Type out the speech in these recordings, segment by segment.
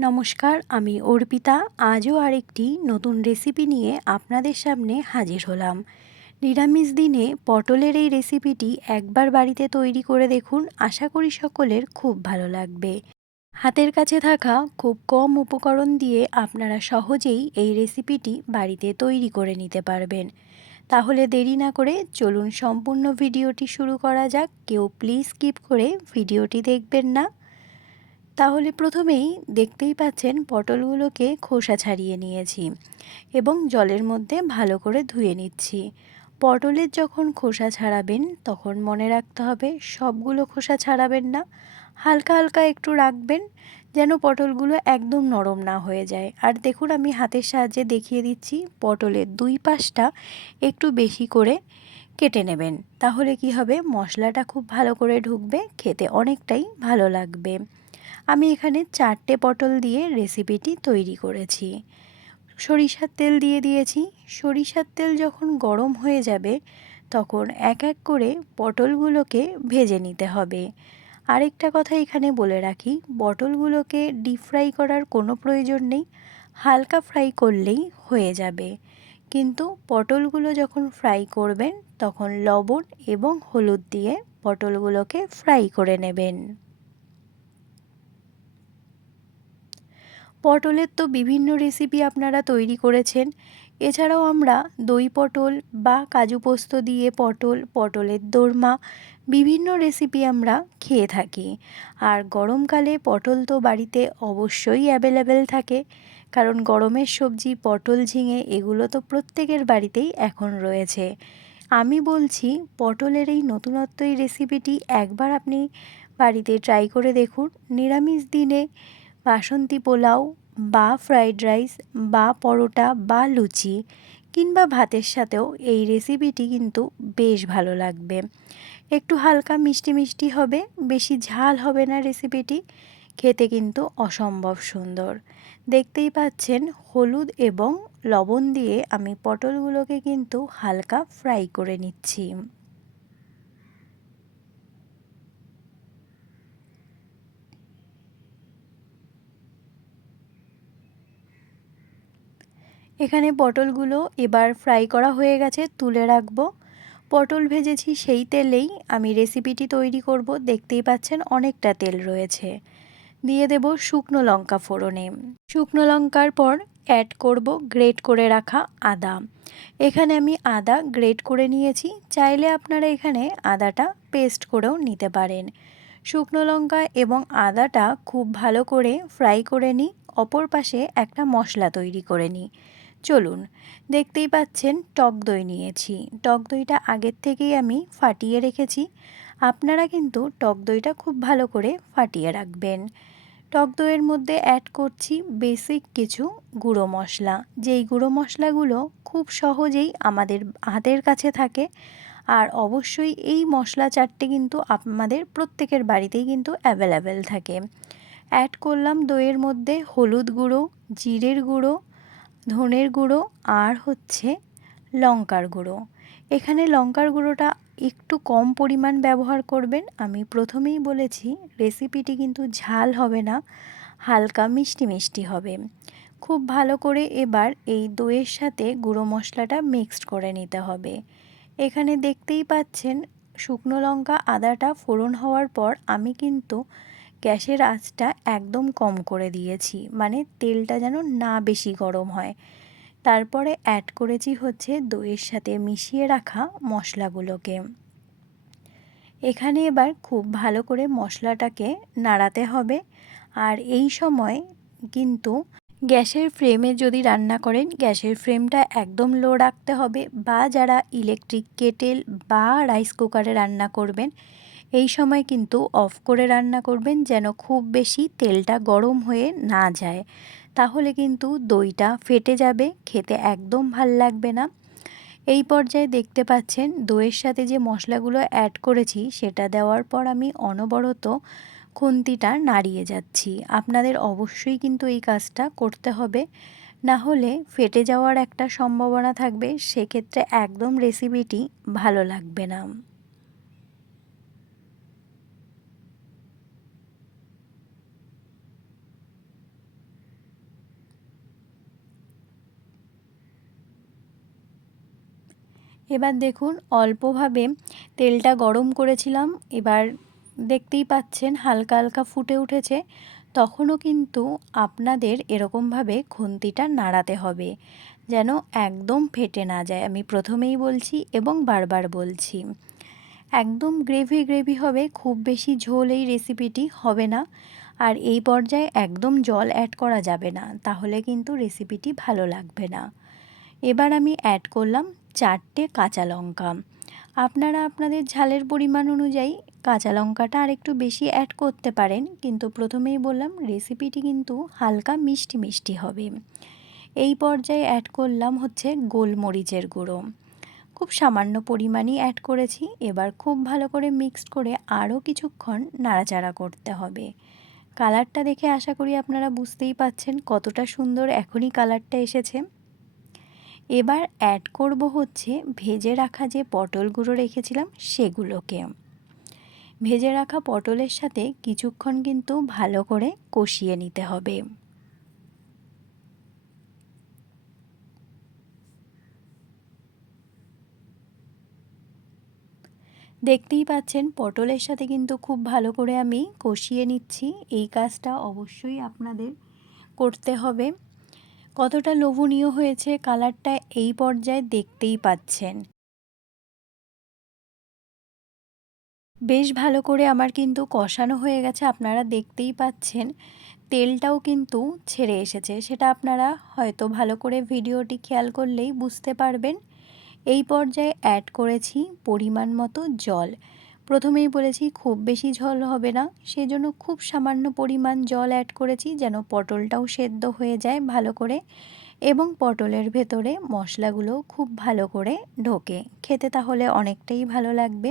নমস্কার, আমি অর্পিতা। আজও আরেকটি নতুন রেসিপি নিয়ে আপনাদের সামনে হাজির হলাম। নিরামিষ দিনে পটলের এই রেসিপিটি একবার বাড়িতে তৈরি করে দেখুন, আশা করি সকলের খুব ভালো লাগবে। হাতের কাছে থাকা খুব কম উপকরণ দিয়ে আপনারা সহজেই এই রেসিপিটি বাড়িতে তৈরি করে নিতে পারবেন। তাহলে দেরি না করে চলুন সম্পূর্ণ ভিডিওটি শুরু করা যাক। কেউ প্লিজ স্কিপ করে ভিডিওটি দেখবেন না। তাহলে প্রথমেই দেখতেই পাচ্ছেন পটলগুলোকে খোসা ছাড়িয়ে নিয়েছি এবং জলের মধ্যে ভালো করে ধুয়ে নিচ্ছি। পটলের যখন খোসা ছাড়াবেন তখন মনে রাখতে হবে সবগুলো খোসা ছাড়াবেন না। হালকা হালকা একটু রাখবেন যেন পটলগুলো একদম নরম না হয়ে যায়। আর দেখুন আমি হাতের সাহায্যে দেখিয়ে দিচ্ছি পটলের দুই পাশটা একটু বেশি করে কেটে নেবেন। তাহলে কি হবে? মশলাটা খুব ভালো করে ঢুকবে, খেতে অনেকটাই ভালো লাগবে। আমি এখানে চারটে পটল দিয়ে রেসিপিটি তৈরি করেছি। সরিষার তেল দিয়ে দিয়েছি। সরিষার তেল যখন গরম হয়ে যাবে, তখন এক এক করে পটলগুলোকে ভেজে নিতে হবে। আরেকটা কথা এখানে বলে রাখি, পটলগুলোকে ডিপ ফ্রাই করার কোনো প্রয়োজন নেই, হালকা ফ্রাই করলেই হয়ে যাবে। কিন্তু পটলগুলো যখন ফ্রাই করবেন, তখন লবণ এবং হলুদ দিয়ে পটলগুলোকে ফ্রাই করে নেবেন। পটলের তো বিভিন্ন রেসিপি আপনারা তৈরি করেছেন। এছাড়াও আমরা দই পটল বা কাজু পোস্ত দিয়ে পটল, পটলের দোরমা, বিভিন্ন রেসিপি আমরা খেয়ে থাকি। আর গরমকালে পটল তো বাড়িতে অবশ্যই অ্যাভেলেবেল থাকে। কারণ গরমের সবজি, পটল ঝিঙে এগুলো তো প্রত্যেকের বাড়িতেই এখন রয়েছে। আমি বলছি, পটলের এই নতুনত্ব এই রেসিপিটি একবার আপনি বাড়িতে ট্রাই করে দেখুন। নিরামিষ দিনে বাসন্তী পোলাও, বা ফ্রাইড রাইস, বা পরোটা, বা লুচি, কিংবা ভাতের সাথেও এই রেসিপিটি কিন্তু বেশ ভালো লাগবে। একটু হালকা মিষ্টি মিষ্টি হবে, বেশি ঝাল হবে না রেসিপিটি, খেতে কিন্তু অসম্ভব সুন্দর। দেখতেই পাচ্ছেন, হলুদ এবং লবণ দিয়ে আমি পটলগুলোকে কিন্তু হালকা ফ্রাই করে নিচ্ছি। এখানে পটলগুলো এবার ফ্রাই করা হয়ে গেছে, তুলে রাখব। পটল ভেজেছি সেই তেলেই আমি রেসিপিটি তৈরি করব, দেখতেই পাচ্ছেন অনেকটা তেল রয়েছে। দিয়ে দেব শুকনো লঙ্কা ফোড়নে। শুকনো লঙ্কার পর অ্যাড করব গ্রেট করে রাখা আদা। এখানে আমি আদা গ্রেট করে নিয়েছি, চাইলে আপনারা এখানে আদাটা পেস্ট করেও নিতে পারেন। শুকনো লঙ্কা এবং আদাটা খুব ভালো করে ফ্রাই করে নিই, অপর পাশে একটা মশলা তৈরি করে নিই। চলুন, দেখতেই পাচ্ছেন টক দই নিয়েছি। টক দইটা আগের থেকেই আমি ফাটিয়ে রেখেছি। আপনারা কিন্তু টক দইটা খুব ভালো করে ফাটিয়ে রাখবেন। টক দইয়ের মধ্যে অ্যাড করছি বেসিক কিছু গুঁড়ো মশলা। যেই গুঁড়ো মশলাগুলো খুব সহজেই আমাদের হাতের কাছে থাকে, আর অবশ্যই এই মশলা চারটে কিন্তু আমাদের প্রত্যেকের বাড়িতেই কিন্তু অ্যাভেলেবেল থাকে। অ্যাড করলাম দইয়ের মধ্যে হলুদ গুঁড়ো, জিরের গুঁড়ো ধনের গুঁড়ো, আর হচ্ছে লঙ্কার গুঁড়ো। এখানে লঙ্কার গুঁড়োটা একটু কম পরিমাণ ব্যবহার করবেন। আমি প্রথমেই বলেছি, রেসিপিটি কিন্তু ঝাল হবে না, হালকা মিষ্টি মিষ্টি হবে। খুব ভালো করে এবার এই দইয়ের সাথে গুঁড়ো মশলাটা মিক্সড করে নিতে হবে। এখানে দেখতেই পাচ্ছেন, শুকনো লঙ্কা আদাটা ফোড়ন হওয়ার পর আমি কিন্তু গ্যাসের আঁচটা একদম কম করে দিয়েছি মানে তেলটা যেন না বেশি গরম হয়। তারপরে অ্যাড করেছি হচ্ছে দইয়ের সাথে মিশিয়ে রাখা মশলাগুলোকে। এখানে এবার খুব ভালো করে মশলাটাকে নাড়াতে হবে। আর এই সময় কিন্তু গ্যাসের ফ্লেমে যদি রান্না করেন, গ্যাসের ফ্লেমটা একদম লো রাখতে হবে বা যারা ইলেকট্রিক কেটেল বা রাইস কুকারে রান্না করবেন এই সময় কিন্তু অফ করে রান্না করবেন যেন খুব বেশি তেলটা গরম হয়ে না যায়। তাহলে কিন্তু দইটা ফেটে যাবে, খেতে একদম ভালো লাগবে না। এই পর্যায়ে দেখতে পাচ্ছেন দইয়ের সাথে যে মশলাগুলো অ্যাড করেছি, সেটা দেওয়ার পর আমি অনবরত খুন্তিটা নাড়িয়ে যাচ্ছি। আপনাদের অবশ্যই কিন্তু এই কাজটা করতে হবে। না হলে ফেটে যাওয়ার একটা সম্ভাবনা থাকবে, সেক্ষেত্রে একদম রেসিপিটি ভালো লাগবে না। এবার দেখুন, অল্পভাবে তেলটা গরম করেছিলাম। এবার দেখতেই পাচ্ছেন, হালকা হালকা ফুটে উঠেছে। তখনও কিন্তু আপনাদের এরকমভাবে খুন্তিটা নাড়াতে হবে, যেন একদম ফেটে না যায়। আমি প্রথমেই বলছি এবং বারবার বলছি, একদম গ্রেভি গ্রেভি হবে, খুব বেশি ঝোল এই রেসিপিটি হবে না। আর এই পর্যায়ে একদম জল অ্যাড করা যাবে না, তাহলে কিন্তু রেসিপিটি ভালো লাগবে না। এবার আমি অ্যাড করলাম চারটে কাঁচা লঙ্কা। আপনারা আপনাদের ঝালের পরিমাণ অনুযায়ী কাঁচা লঙ্কাটা আর একটু বেশি অ্যাড করতে পারেন, কিন্তু প্রথমেই বললাম রেসিপিটি কিন্তু হালকা মিষ্টি মিষ্টি হবে। এই পর্যায়ে অ্যাড করলাম হচ্ছে গোলমরিচের গুঁড়ো। খুব সামান্য পরিমাণই অ্যাড করেছি, এবার খুব ভালো করে মিক্সড করে আরও কিছুক্ষণ নাড়াচাড়া করতে হবে। কালারটা দেখে আশা করি আপনারা বুঝতেই পাচ্ছেন কতটা সুন্দর এখনই কালারটা এসেছে। এবার অ্যাড করব হচ্ছে ভেজে রাখা যে পটলগুলো রেখেছিলাম সেগুলোকে। ভেজে রাখা পটলের সাথে কিছুক্ষণ কিন্তু ভালো করে কষিয়ে নিতে হবে। দেখতেই পাচ্ছেন পটলের সাথে কিন্তু খুব ভালো করে আমি কষিয়ে নিচ্ছি। এই কাজটা অবশ্যই আপনাদের করতে হবে। কতটা লোভনীয় হয়েছে কালারটা এই পর্যায়ে দেখতেই পাচ্ছেন। বেশ ভালো করে আমার কিন্তু কষানো হয়ে গেছে, আপনারা দেখতেই পাচ্ছেন। তেলটাও কিন্তু ছেড়ে এসেছে, সেটা আপনারা হয়তো ভালো করে ভিডিওটি খেয়াল করলেই বুঝতে পারবেন। এই পর্যায়ে অ্যাড করেছি পরিমাণ মতো জল। প্রথমেই বলেছি খুব বেশি ঝোল হবে না। সেজন্য খুব সামান্য পরিমাণ জল অ্যাড করেছি যেন পটলটাও সেদ্ধ হয়ে যায় ভালো করে এবং পটলের ভেতরে মশলাগুলো খুব ভালো করে ঢোকে। খেতে তাহলে অনেকটাই ভালো লাগবে।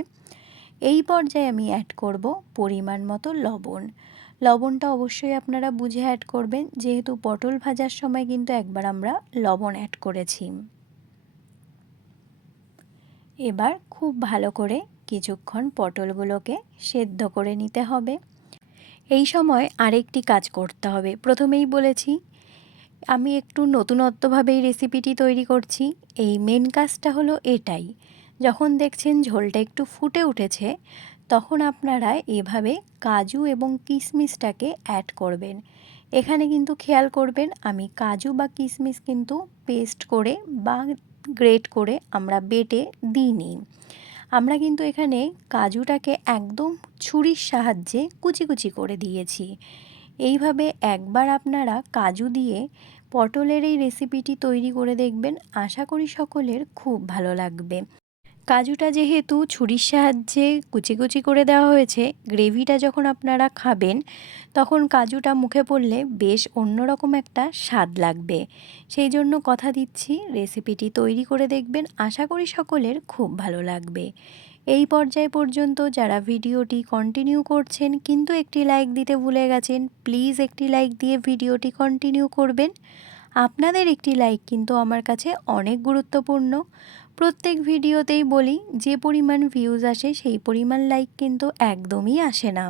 এই পর্যায়ে আমি অ্যাড করব পরিমাণ মতো লবণ। লবণটা অবশ্যই আপনারা বুঝে অ্যাড করবেন, যেহেতু পটল ভাজার সময় কিন্তু একবার আমরা লবণ অ্যাড করেছি। এবার খুব ভালো করে কিছুক্ষণ পটলগুলোকে সেদ্ধ করে নিতে হবে। এই সময় আরেকটি কাজ করতে হবে। প্রথমেই বলেছি, আমি একটু নতুনত্বভাবে এই রেসিপিটি তৈরি করছি। এই মেন কাজটা হলো এটাই। যখন দেখছেন ঝোলটা একটু ফুটে উঠেছে, তখন আপনারা এভাবে কাজু এবং কিশমিশটাকে অ্যাড করবেন। এখানে কিন্তু খেয়াল করবেন, আমি কাজু বা কিশমিশ কিন্তু পেস্ট করে বা গ্রেট করে আমরা বেটে দিইনি। আমরা কিন্তু এখানে কাজুটাকে একদম ছুরির সাহায্যে কুচি কুচি করে দিয়েছি। এইভাবে একবার আপনারা কাজু দিয়ে পটলের এই রেসিপিটি তৈরি করে দেখবেন। আশা করি সকলের খুব ভালো লাগবে। কাজুটা যেহেতু ছুরির সাহায্যে কুচি কুচি করে দেওয়া হয়েছে, গ্রেভিটা যখন আপনারা খাবেন, তখন কাজুটা মুখে পড়লে বেশ অন্যরকম একটা স্বাদ লাগবে। সেই জন্য কথা দিচ্ছি, রেসিপিটি তৈরি করে দেখবেন, আশা করি সকলের খুব ভালো লাগবে। এই পর্যায় পর্যন্ত যারা ভিডিওটি কন্টিনিউ করছেন, কিন্তু একটি লাইক দিতে ভুলে গেছেন প্লিজ একটি লাইক দিয়ে ভিডিওটি কন্টিনিউ করবেন। আপনাদের একটি লাইক কিন্তু আমার কাছে অনেক গুরুত্বপূর্ণ। প্রত্যেক ভিডিওতেই বলি, যে পরিমাণ ভিউজ আসে সেই পরিমাণ লাইক কিন্তু একদমই আসে না।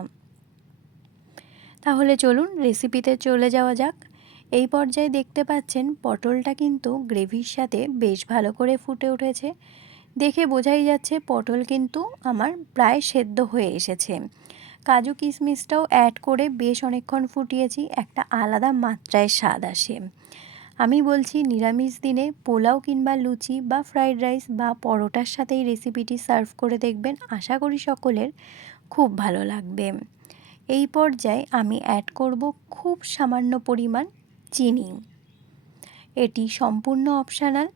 তাহলে চলুন রেসিপিতে চলে যাওয়া যাক। এই পর্যায়ে দেখতে পাচ্ছেন পটলটা কিন্তু গ্রেভির সাথে বেশ ভালো করে ফুটে উঠেছে। দেখে বোঝাই যাচ্ছে পটল কিন্তু আমার প্রায় সেদ্ধ হয়ে এসেছে। কাজু কিশমিশটাও অ্যাড করে বেশ অনেকক্ষণ ফুটিয়েছি, একটা আলাদা মাত্রায় স্বাদ আসে। আমি বলছি, নিরামিষ দিনে পোলাও কিংবা লুচি বা ফ্রাইড রাইস বা পরোটার সাথে এই রেসিপিটি সার্ভ করে দেখবেন। আশা করি সকলের খুব ভালো লাগবে। এই পর্যায়ে আমি অ্যাড করব খুব সামান্য পরিমাণ চিনি। এটি সম্পূর্ণ অপশানাল।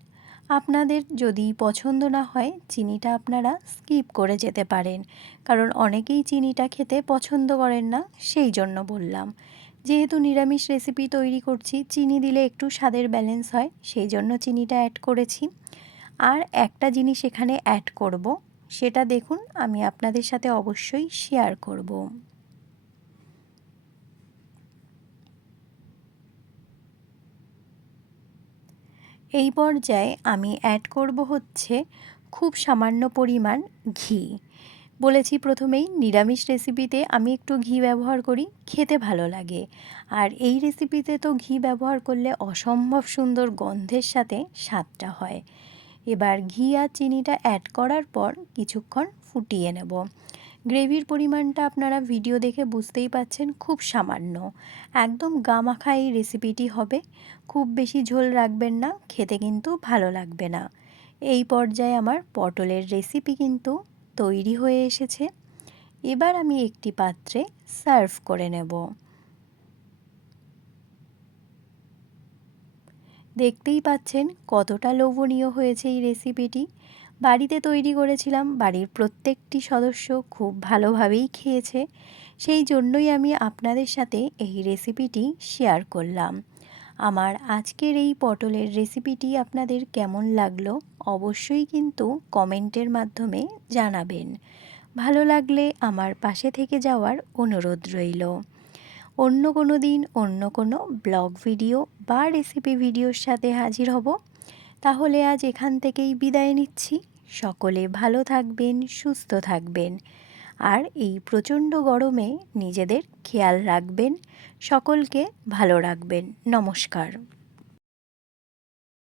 আপনাদের যদি পছন্দ না হয়, চিনিটা আপনারা স্কিপ করে যেতে পারেন। কারণ অনেকেই চিনিটা খেতে পছন্দ করেন না সেই জন্য বললাম। যেহেতু নিরামিষ রেসিপি তৈরি করছি, চিনি দিলে একটু স্বাদের ব্যালেন্স হয়, সেই জন্য চিনিটা অ্যাড করেছি। আর একটা জিনিস এখানে অ্যাড করব, সেটা দেখুন, আমি আপনাদের সাথে অবশ্যই শেয়ার করব। এই পর্যায়ে আমি অ্যাড করব হচ্ছে খুব সামান্য পরিমাণ ঘি। বলেছি প্রথমেই নিরামিষ রেসিপিতে আমি একটু ঘি ব্যবহার করি, খেতে ভালো লাগে। আর এই রেসিপিতে তো ঘি ব্যবহার করলে অসম্ভব সুন্দর গন্ধের সাথে স্বাদটা হয়। এবার ঘি আর চিনিটা অ্যাড করার পর কিছুক্ষণ ফুটিয়ে নেব। গ্রেভির পরিমাণটা আপনারা ভিডিও দেখে বুঝতেই পাচ্ছেন খুব সামান্য। একদম গামাখা এই রেসিপিটি হবে। খুব বেশি ঝোল রাখবেন না, খেতে কিন্তু ভালো লাগবে না। এই পর্যায়ে আমার পটলের রেসিপি কিন্তু তৈরি হয়ে এসেছে। এবার আমি একটি পাত্রে সার্ভ করে নেব। দেখতেই পাচ্ছেন কতটা লোভনীয় হয়েছে এই রেসিপিটি। বাড়িতে তৈরি করেছিলাম, বাড়ির প্রত্যেকটি সদস্য খুব ভালোভাবেই খেয়েছে। সেই জন্যই আমি আপনাদের সাথে এই রেসিপিটি শেয়ার করলাম। আমার আজকের এই পটলের রেসিপিটি আপনাদের কেমন লাগল অবশ্যই কিন্তু কমেন্টের মাধ্যমে জানাবেন। ভালো লাগলে আমার পাশে থেকে যাওয়ার অনুরোধ রইল। অন্য কোনো দিন অন্য কোনো ব্লগ ভিডিও বা রেসিপি ভিডিওর সাথে হাজির হব। তাহলে আজ এখান থেকেই বিদায় নিচ্ছি। সকলে ভালো থাকবেন, সুস্থ থাকবেন। আর এই প্রচণ্ড গরমে নিজেদের খেয়াল রাখবেন সকলকে ভালো রাখবেন। নমস্কার।